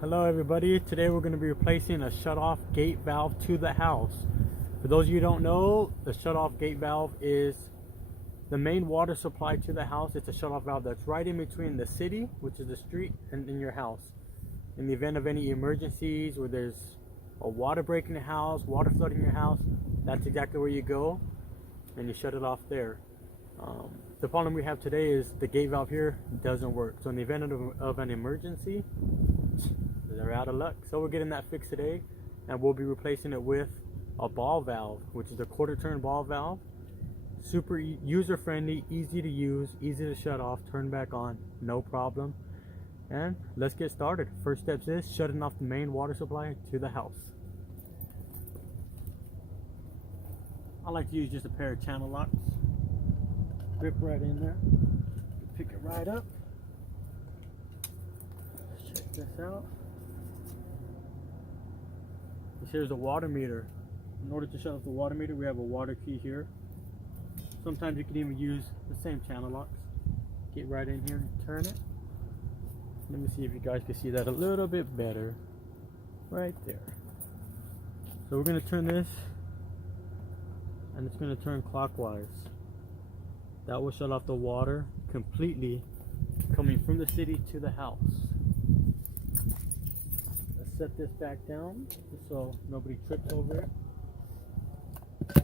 Hello everybody, today we're going to be replacing a shut-off gate valve to the house. For those of you who don't know, the shut-off gate valve is the main water supply to the house. It's a shut-off valve that's right in between the city, which is the street, and in your house. In the event of any emergencies where there's a water break in the house, water flooding your house, that's exactly where you go and you shut it off there. The problem we have today is the gate valve here doesn't work. So in the event of an emergency, they're out of luck. So we're getting that fixed today, and we'll be replacing it with a ball valve, which is a quarter turn ball valve. Super user friendly, easy to use, easy to shut off, turn back on, no problem. And let's get started. First steps is shutting off the main water supply to the house. I like to use just a pair of channel locks. Grip right in there, pick it right up. Let's check this out. This here's a water meter. In order to shut off the water meter, we have a water key here. Sometimes you can even use the same channel locks. Get right in here and turn it. Let me see if you guys can see that a little bit better. Right there. So we're going to turn this, and it's going to turn clockwise. That will shut off the water completely coming from the city to the house. Let's set this back down so nobody trips over it.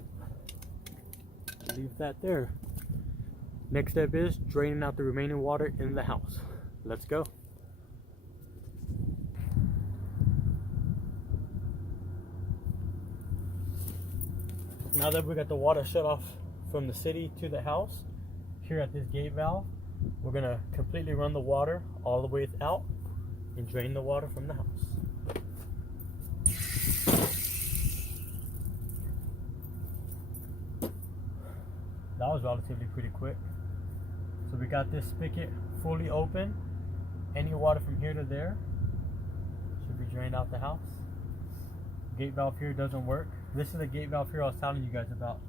Leave that there. Next step is draining out the remaining water in the house. Let's go. Now that we got the water shut off from the city to the house, here at this gate valve, we're going to completely run the water all the way out and drain the water from the house. That was relatively pretty quick. So we got this spigot fully open. Any water from here to there should be drained out the house. Gate valve here doesn't work. This is the gate valve here I was telling you guys about.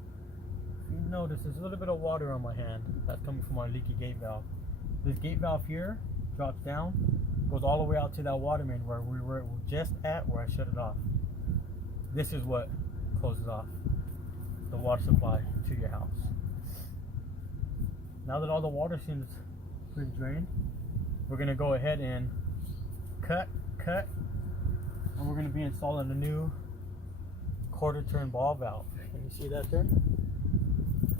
You notice there's a little bit of water on my hand. That's coming from our leaky gate valve. This gate valve here drops down, goes all the way out to that water main where we were just at, where I shut it off. This is what closes off the water supply to your house. Now that all the water seems pretty drained, we're going to go ahead and cut, and we're going to be installing a new quarter turn ball valve. Can you see that there?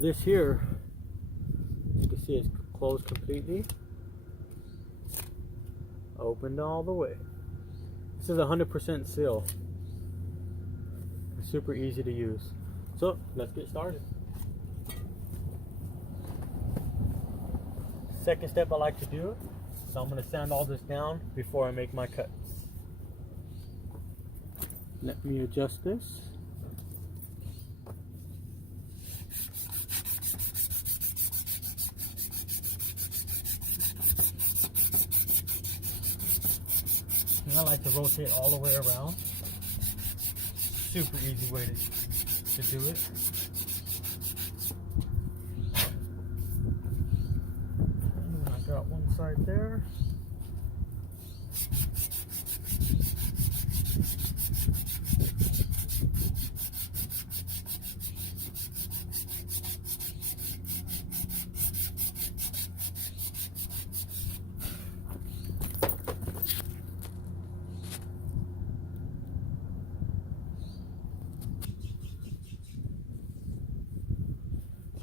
This here, you can see it's closed completely, opened all the way. This is 100% seal. It's super easy to use. So let's get started. Second step I like to do is I'm going to sand all this down before I make my cuts. Let me adjust this. And I like to rotate all the way around. Super easy way to do it. And I got one side there.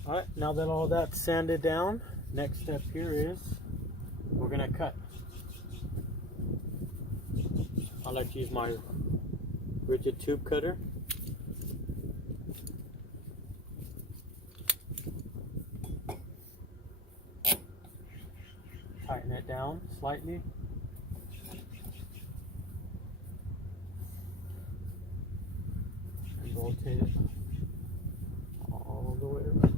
Alright, now that all that's sanded down, next step here is we're going to cut. I like to use my rigid tube cutter. Tighten it down slightly. And rotate it all the way around.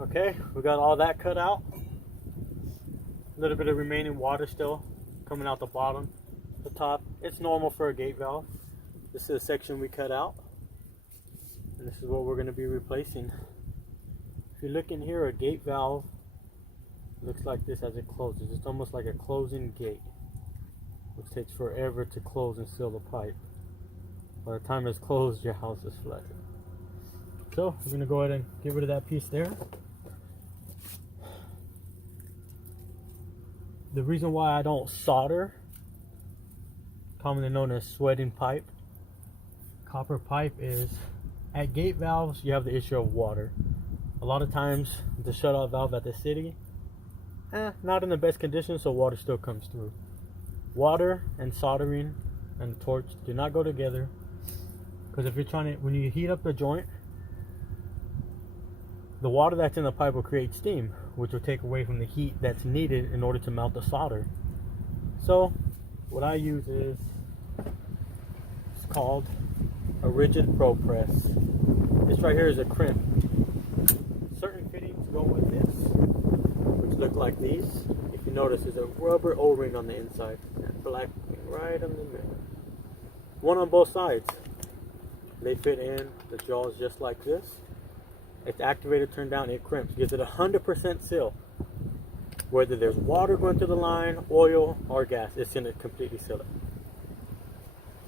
Okay, we got all that cut out. A little bit of remaining water still coming out the bottom, the top. It's normal for a gate valve. This is a section we cut out, and this is what we're going to be replacing. If you look in here, a gate valve looks like this as it closes. It's almost like a closing gate, which takes forever to close and seal the pipe. By the time it's closed, your house is flooded. So we're gonna go ahead and get rid of that piece there. The reason why I don't solder, commonly known as sweating pipe, copper pipe, is at gate valves you have the issue of water. A lot of times the shut-off valve at the city, not in the best condition, so water still comes through. Water and soldering and the torch do not go together, because if you're trying to, when you heat up the joint, the water that's in the pipe will create steam, which will take away from the heat that's needed in order to melt the solder. So what I use is, it's called a ridgid propress. This right here is a crimp. Certain fittings go with this, which look like these. If you notice, there's a rubber O-ring on the inside, that black thing right in the middle. One on both sides. They fit in the jaws just like this. It's activated, turned down, it crimps, gives it 100% seal. Whether there's water going through the line, oil, or gas, it's going to completely seal it.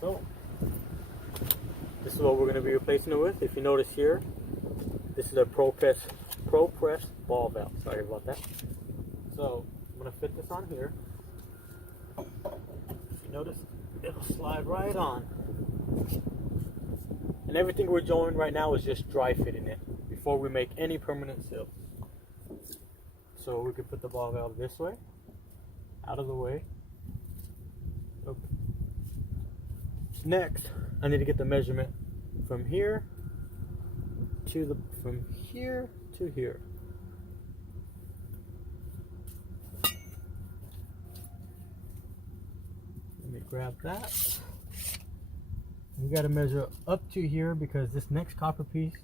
So, this is what we're going to be replacing it with. If you notice here, this is a propress ball valve. Sorry about that. So, I'm going to fit this on here. If you notice, it'll slide right on. And everything we're doing right now is just dry fitting it before we make any permanent seals. So we can put the ball valve this way, out of the way. Okay. Next, I need to get the measurement from here to here. Let me grab that. We got to measure up to here because this next copper piece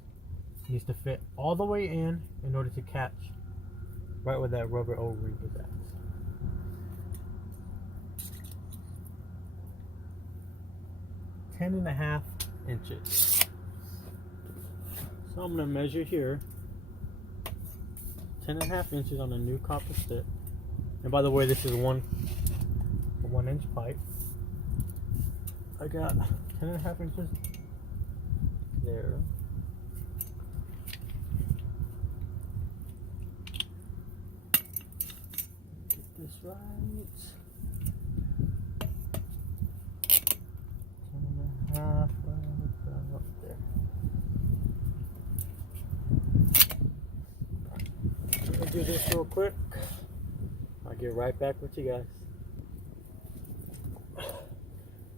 needs to fit all the way in order to catch right where that rubber O-ring is at. .5 inches. So I'm going to measure here 10.5 inches on a new copper strip. And by the way, this is a 1 inch pipe. I got 10.5 inches there. Get this right. 10.5 up there. Let me do this real quick. I'll get right back with you guys.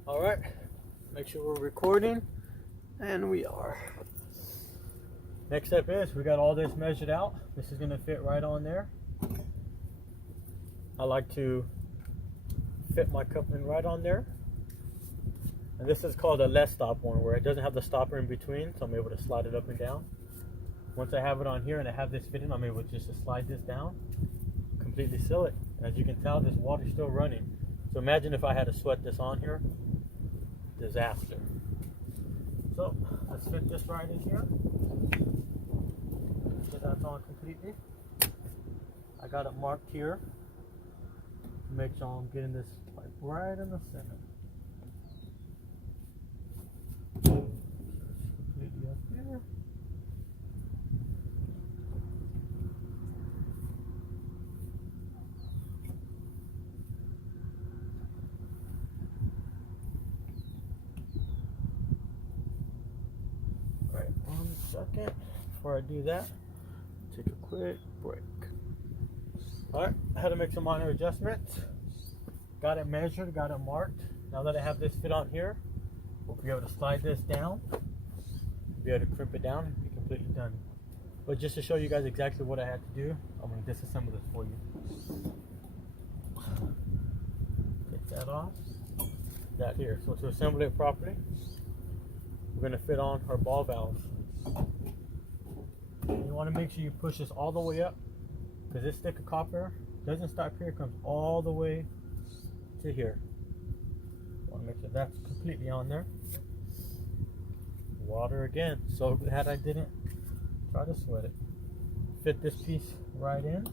Alright, make sure we're recording, and we are. Next step is, we got all this measured out. This is going to fit right on there. I like to fit my coupling right on there. And this is called a less stop one, where it doesn't have the stopper in between, so I'm able to slide it up and down. Once I have it on here and I have this fitting, I'm able just to slide this down, completely seal it. And as you can tell, this water's still running. So imagine if I had to sweat this on here. Disaster. So let's fit this right in here. So that's on completely. I got it marked here to make sure I'm getting this pipe right in the center. Completely up here. Second, before I do that, take a quick break. Alright, I had to make some minor adjustments. Got it measured, got it marked. Now that I have this fit on here, we'll be able to slide this down, be able to crimp it down, and be completely done. But just to show you guys exactly what I had to do, I'm going to disassemble this for you. Take that off. That here. So to assemble it properly, we're going to fit on our ball valve. You want to make sure you push this all the way up, because this stick of copper doesn't stop here, it comes all the way to here. You want to make sure that's completely on there. Water again, so glad I didn't try to sweat it. fit this piece right in.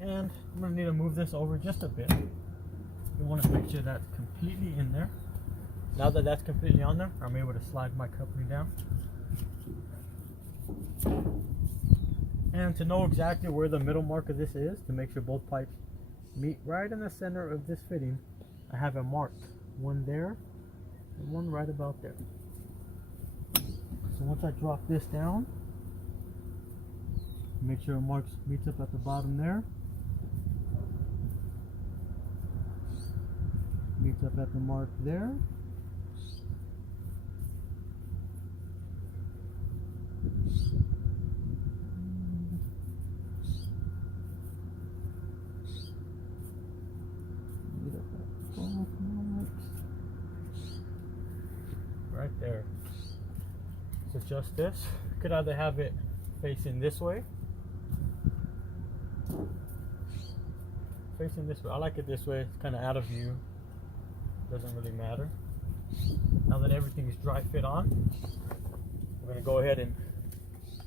And I'm going to need to move this over just a bit. You want to make sure that's completely in there. Now that that's completely on there, I'm able to slide my coupling down. And to know exactly where the middle mark of this is, to make sure both pipes meet right in the center of this fitting, I have it marked. One there, and one right about there. So once I drop this down, make sure it meets up at the bottom there. Meets up at the mark there. Right there. So adjust this. You could either have it facing this way. Facing this way. I like it this way. It's kind of out of view. Doesn't really matter. Now that everything is dry fit on, we're going to go ahead and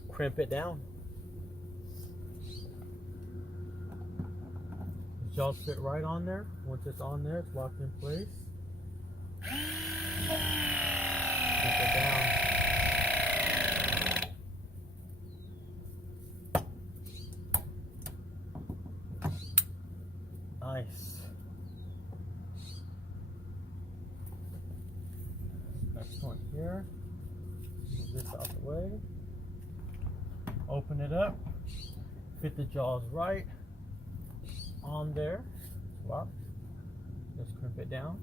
crimp it down. The jaws fit right on there. Once it's on there, it's locked in place. Crimp it down. Nice. Next one here. Move this out the way. Open it up. Fit the jaws right on there. Swap. Just crimp it down.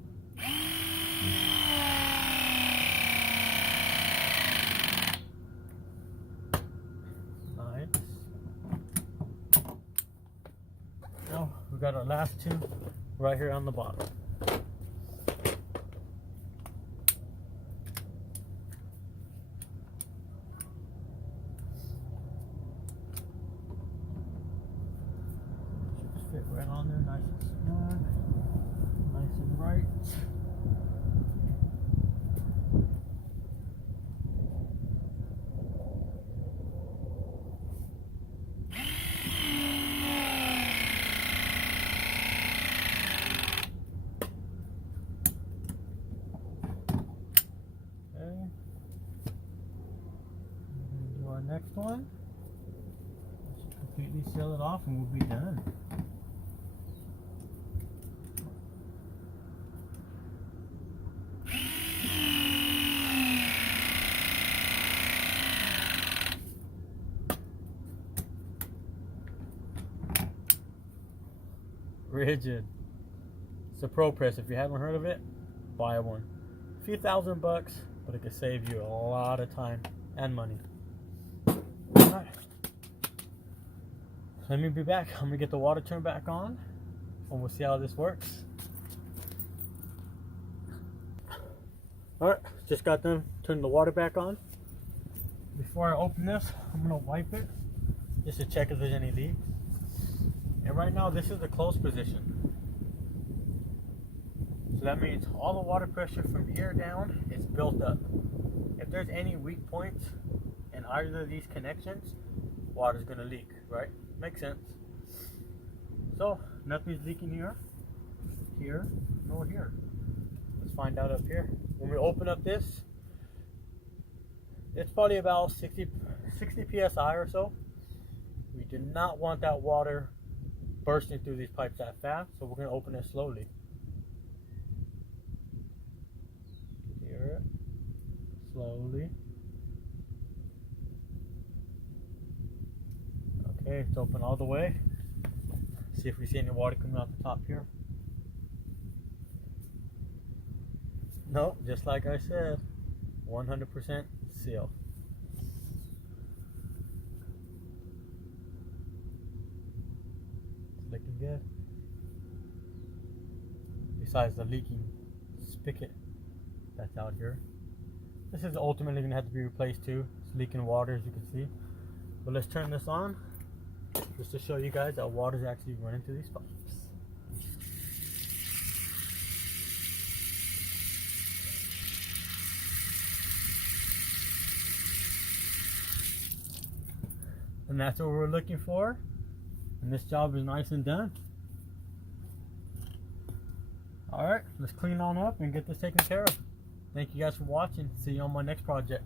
Nice. Now we got our last two right here on the bottom. Should fit right on there, nice and snug, nice and right. Next one, let's completely seal it off and we'll be done. Ridgid. It's a propress. If you haven't heard of it, buy one. A few $1,000 bucks, but it could save you a lot of time and money. Alright. Let me be back. I'm gonna get the water turned back on and we'll see how this works. Alright, just got them turning the water back on. Before I open this, I'm gonna wipe it just to check if there's any leaks. And right now this is the closed position. So that means all the water pressure from here down is built up. If there's any weak points in either of these connections, water's gonna leak, right? Makes sense. So nothing's leaking here, nor here. Let's find out up here. When we open up this, it's probably about 60 psi or so. We do not want that water bursting through these pipes that fast, so we're gonna open it slowly. Here, slowly. Okay, it's open all the way. See if we see any water coming out the top here. No, just like I said, 100% seal. It's looking good. Besides the leaking spigot that's out here. This is ultimately going to have to be replaced too. It's leaking water, as you can see. But let's turn this on just to show you guys that water is actually running through these pipes. And that's what we're looking for. And this job is nice and done. Alright, let's clean on up and get this taken care of. Thank you guys for watching. See you on my next project.